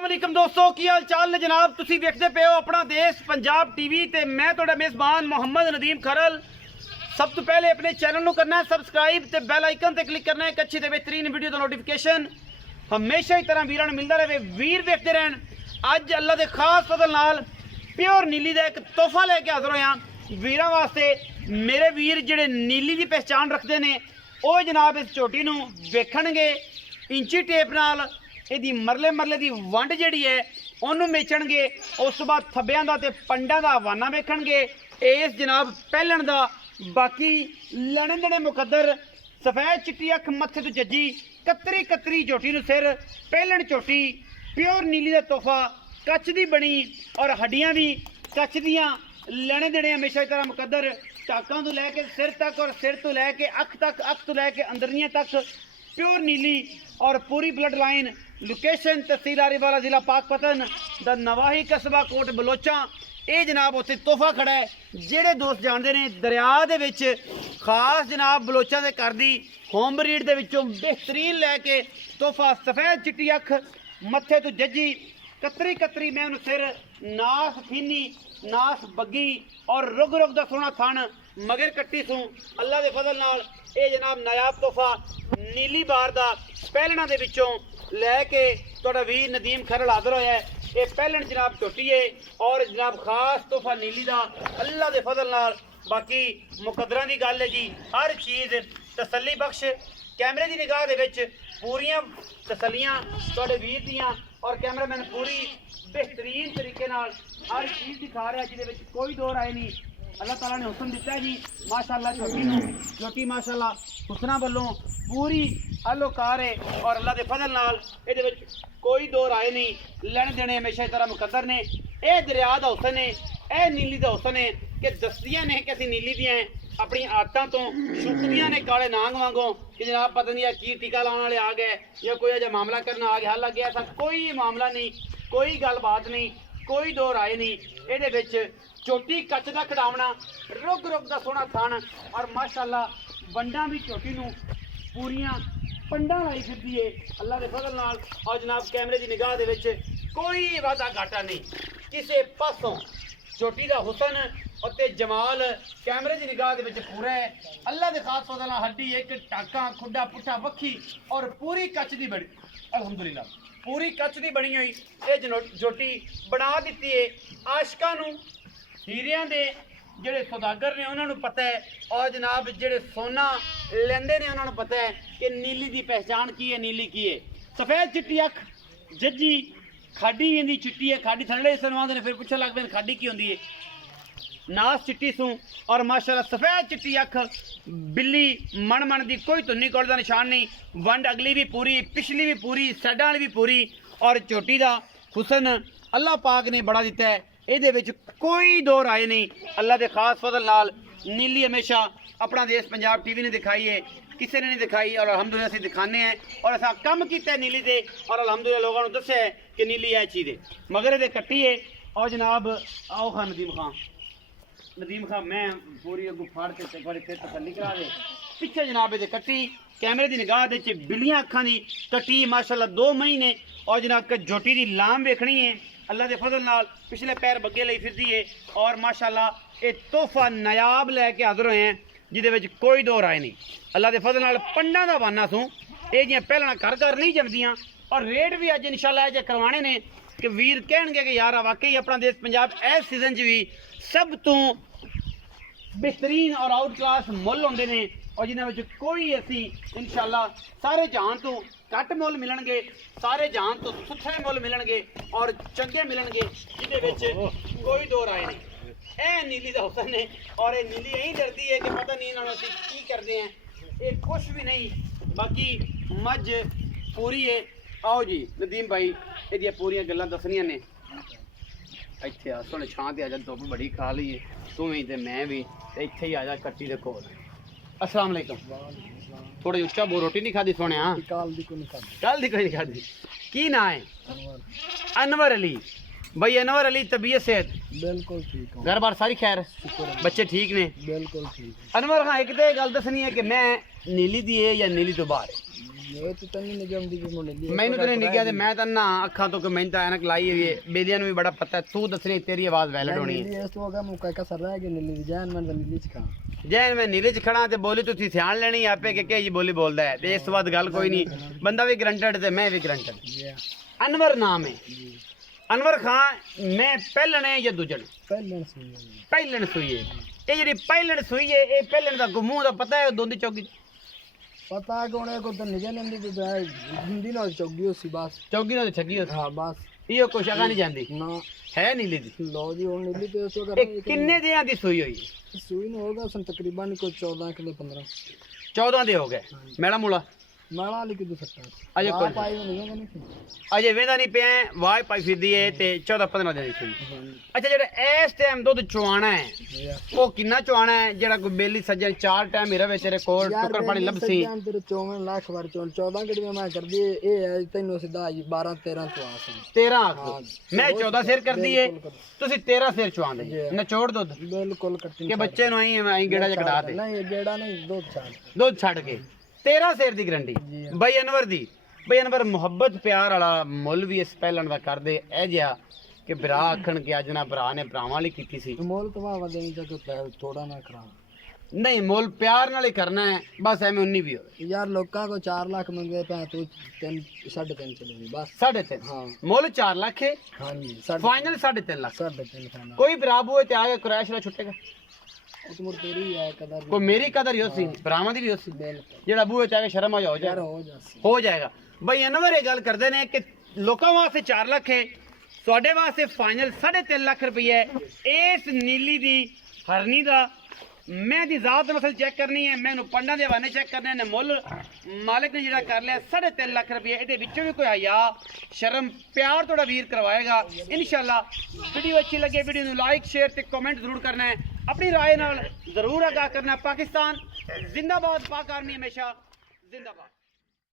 अस्सलाम वालेकुम दोस्तों की हाल चाल ने जनाब तुसी देखते पे हो अपना देश पंजाब टीवी ते मैं तुहाडा मेज़बान मोहम्मद नदीम खरल। सब तो पहले अपने चैनल को करना है सबसक्राइब ते बैल आइकन ते क्लिक करना है एक अच्छी ते बेहतरीन वीडियो का नोटिफिकेशन हमेशा ही तरह वीरां मिलता रहे। वीर देखते रहन। अज अल्लाह के खास फजल नाल प्योर नीली का एक तोहफा लेके हाजिर होया वीरां वास्ते। मेरे वीर जिहड़े नीली की पहचान रखते हैं वो जनाब इस झोटी नूं वेखणगे इंची टेप नाल इहदी मरले मरले की वंड जिहड़ी है उन्होंने मेचणगे। उस तो बाद थब्बियां दा ते पंडां दा हवाना वेखणगे। इस जनाब पहलण दा बाकी लैणे देणे मुकद्दर सफेद चिट्टी अख मत्थे तो जज्जी कतरी कतरी झोटी नूं सिर पहलण झोटी प्योर नीली का तोहफा कच्च दी बनी और हड्डियां भी कच्च दियां लैणे देणे हमेशा की तरह मुकद्दर टाकां तो लैके सिर तक और सिर तो लैके अख तक अख तो लैके अंदरनियां तक प्योर नीली और पूरी ब्लड लाइन। लोकेशन तहसील आरीवाला जिला पाकपतन द नवाही कस्बा कोट बलोचा। ये जनाब उत्थे तोहफा खड़ा है जेड़े दोस्त जानते हैं दरिया दे विच खास जनाब बलोचा के घर की होम ब्रीड के विचों बेहतरीन लैके तोहफा सफेद चिट्टी अख मत्थे तो जज्जी कतरी कतरी मैं सिर नास फीनी नास बग्गी और रुग रुग का सोहना थन मगर कट्टी सूं अल्लाह के फजल नाल ये जनाब नायाब तोहफा नीली बार का पहलना दे विचों लैके तुहाडा वीर नदीम खरल हाजिर होया है। ये पहलन जनाब झोटी है और जनाब खास तोहफा नीली का अल्लाह के फजल नाल। बाकी मुकद्दरां की गल है जी हर चीज़ तसल्ली बख्श कैमरे की निगाह दे विच पूरियां तसलियां तुहाडे वीर दियां और कैमरामैन पूरी बेहतरीन तरीके नाल हर चीज़ दिखा रहा जिहदे विच कोई दो राय नहीं। अल्लाह ताला ने हुस्न दिता है जी माशाअल्लाह झोटी माशाअल्लाह हुस्ना वालों पूरी अलोकार है और अल्लाह के फजल नाल इहदे विच कोई दो राय नहीं। लैण देने हमेशा इस तरह मुकद्दर ने। यह दरिया का हुसन है यह नीली का हुसन है कि दसदियां ने कि असीं नीली दियां अपनी आदतों तो शुकदियां ने काले नांग वांगों कि जनाब पता नहीं की टीका लाने वाले आ गए या कोई अजा मामला करना आ गया हल लग गया। ऐसा कोई मामला नहीं कोई गलबात नहीं कोई दो राय नहीं। ये चोटी कच्च का खिडावना रुग रुग का सोहना थान और माशाअल्लाह वंडा भी चोटी नूं पूरियां पंडा लाई फिरदी है अल्लाह के फजल नाल। और जनाब कैमरे की निगाह दे विच कोई वाधा घाटा नहीं किसी पासों चोटी का हुसन और ते जमाल कैमरे की निगाह दे विच पूरा है अल्लाह के खास फजल नाल। हड्डी एक टाका खुडा पुट्ठा वक्खी और पूरी कच्च की बनी अलहमदुलिल्लाह पूरी कच्च की बनी हुई ये झोटी बना दी है। आशकां नूं हीरियां दे ਜਿਹੜੇ सौदागर ने उन्होंने पता है और जनाब ਜਿਹੜੇ सोना लेंदे ने उन्होंने पता है कि नीली की पहचान की है नीली की है। सफेद चिट्टी अख जज्जी खाडी इहदी चिट्टी है खाडी थल्ले सरवांदे ने फिर पुछन लग पे खाडी की होंदी है नास चिट्टी सूं और माशाअल्लाह सफेद चिट्टी अख बिल्ली मन मन की कोई धुन्नी कोड़ का निशान नहीं। वंड अगली भी पूरी पिछली भी पूरी साइडां वाली भी पूरी और झोटी का हुसन अल्लाह पाक ने बड़ा दिता है। ये कोई दो राय नहीं अल्लाह के खास फजल नाल। नीली हमेशा अपना देश पंजाब टीवी ने दिखाई है किसी ने नहीं दिखाई और अलहमदुलिल्लाह असीं दिखाने हैं और असा कम किया नीली से और अलहमदुलिल्लाह लोगों ने दस्या है कि नीली है चीज़ है मगर ये कट्टी है। और जनाब आओ खां नदीम खां मैं पूरी अगू फाड़ के फिर तसल्ली करा दे पिछे जनाब ये कट्टी कैमरे की निगाह दे बिलियां अखां की कट्टी माशाअल्लाह 2 महीने और जनाब झोटी की लाम वेखनी है अल्लाह के फजल नाल। पिछले पैर बग्गे लाई फिरदी है और माशाअल्लाह ये तोहफा नायाब लैके हाजिर होए हैं जिहदे कोई दो राय नहीं अल्लाह के फजल नाल। पंडा का वाना सूं ये जियां पहलना घर घर नहीं जमदियां और रेट भी अज इंशाअल्लाह जो करवाने ने कि वीर कहणगे कि यार वाकई अपना देश पंजाब इस सीजन च भी सब तो बेहतरीन और आउट क्लास मुल होंदे ने और जिन्होंने कोई असी इंशाअल्लाह सारे जहान तो घट मुल मिलणगे सारे जहान तो सुथरे मुल मिलणगे और चंगे मिलणगे जिहदे कोई दो राय नहीं। ए नीली का हुसन है और ये नीली यही डरती है कि पता नहीं इन्होंने असीं की करते हैं ये कुछ भी नहीं। बाकी मझ पूरी है। आओ जी नदीम भाई ये पूरियां गल्लां दसनियां ने इत्थे आ सोने छां ते आ जा धुप्प बड़ी खा ली है तू भी ते मैं भी इत्थे ही आ जा कट्टी दे कोल। अस्सलाम वालेकुम थोड़ी उच्चा बो रोटी नहीं खाधी सोने कल दी कोई नहीं खाधी की ना है अनवर अली भाई अनवर अली तबीयत सेहत बिल्कुल ठीक हूँ। घर बार सारी खैर, बच्चे ठीक ने? बिल्कुल ठीक अनवर खां एक तो गल दसनी है कि मैं नीली दी है या नीली तो बाहर है? ये तो तन्नी निगम दी भी मुंडे ली मैनू तो नहीं निकलिया ते मैं तो ना अखा तो मैं तो ऐनक लाई हुई है, बेलियां भी बड़ा पता है। तू दसनी तेरी आवाज वैलिड होनी है। नीली इस तो होगा मुका का सर रह गया नीली दी जान मन नीली च खा जैन मैं नीले च खड़ा ते बोली तुसी ध्यान लेनी आपे के जी बोली बोलदा है ते इस तो बाद गल कोई नहीं, बंदा भी ग्रंटेड ते मैं भी ग्रंटेड। अनवर नाम है अनवर खां, मैं पहलन है या दूजन? पहलन सुई है। ये जेडी पहलन सुई है ये पहलन दा मुंह दा पता है दोंदी चौकी पता है कोने को तो निजे नंदी तो हिंदी ना चौगी होसी बस चौकी ना छगी हो। हां बस यो कोई जगह नहीं जांदी ना है नीली दी। लो जी हुन नीली तो सो कर किन्ने दियां दी सुई हुई? सुई न होगा सन तकरीबन को 14 किलो 15 14 दे हो गए। मेला मूला माला वाली की 270 अजे कोई पाई नहीं है अजे वेंदा नहीं पे वाह पाई फिरदी है ते 14-15 दिन दी सुई। अच्छा जेड़ा इस टाइम दुध चवाना है वो कितना चवाना है जेड़ा कोई बेली सज्जन 4 टाइम ही रवे तेरे कोल टुकर पानी लबसी तेरे 54 लाख बार 14 गड्डियां मैं कर दी ए है तैनो सीधा 12 13 चवा 13 मैं 14 शेर कर दी है तुसी 13 शेर चवा दे नचोड़ दुध बिल्कुल कट्टी के बच्चे नु आई गेड़ा जकड़ा दे नहीं गेड़ा नहीं दूध छड़ के 13 शेर दी गारंटी भाई अनवर दी। भाई अनवर मोहब्बत प्यार वाला मुल भी इस पहलन दा कर दे ए जिया कि भरा आखण के अज ना भरा ने भरावां लई कीती सी मोल तो वावा देनी चाहिए थोड़ा ना खराब नहीं मोल प्यार नाल ही करना है बस एवें 19 भी हो यार लोका को 4 लाख मंगे पे तू 3 3.5 चलेगी बस 3.5 हां मोल 4 लाख है हां जी फाइनल 3.5 लाख 3.5 फाइनल कोई बराबर हुए ते आगे क्रैश ला छुटेगा तुम तेरी है कदर कोई मेरी कदर ही होसी भरावां दी भी होसी जेड़ा बूहे चाहे शर्म आ जाओ हो जाएगा। भाई अनवर ये गल करदे ने कि लोकां वास्ते 4 लाख है ਤੁਹਾਡੇ वास्ते फाइनल 3.5 लाख रुपये है इस नीली दी हरनी दा। मैं दी जात नस्ल चेक करनी है मैं पंडा दे हवाने चेक करने ने मुल मालिक ने जिहड़ा कर लिया 3.5 लाख रुपये इहदे विचों भी कोई हया शर्म प्यार थोड़ा वीर करवाएगा इंशाल्लाह। वीडियो अच्छी लगे वीडियो नूं लाइक शेयर ते कमेंट जरूर करना है, अपनी राय नाल जरूर आगाह करना। पाकिस्तान जिंदाबाद, पाक आर्मी हमेशा जिंदाबाद।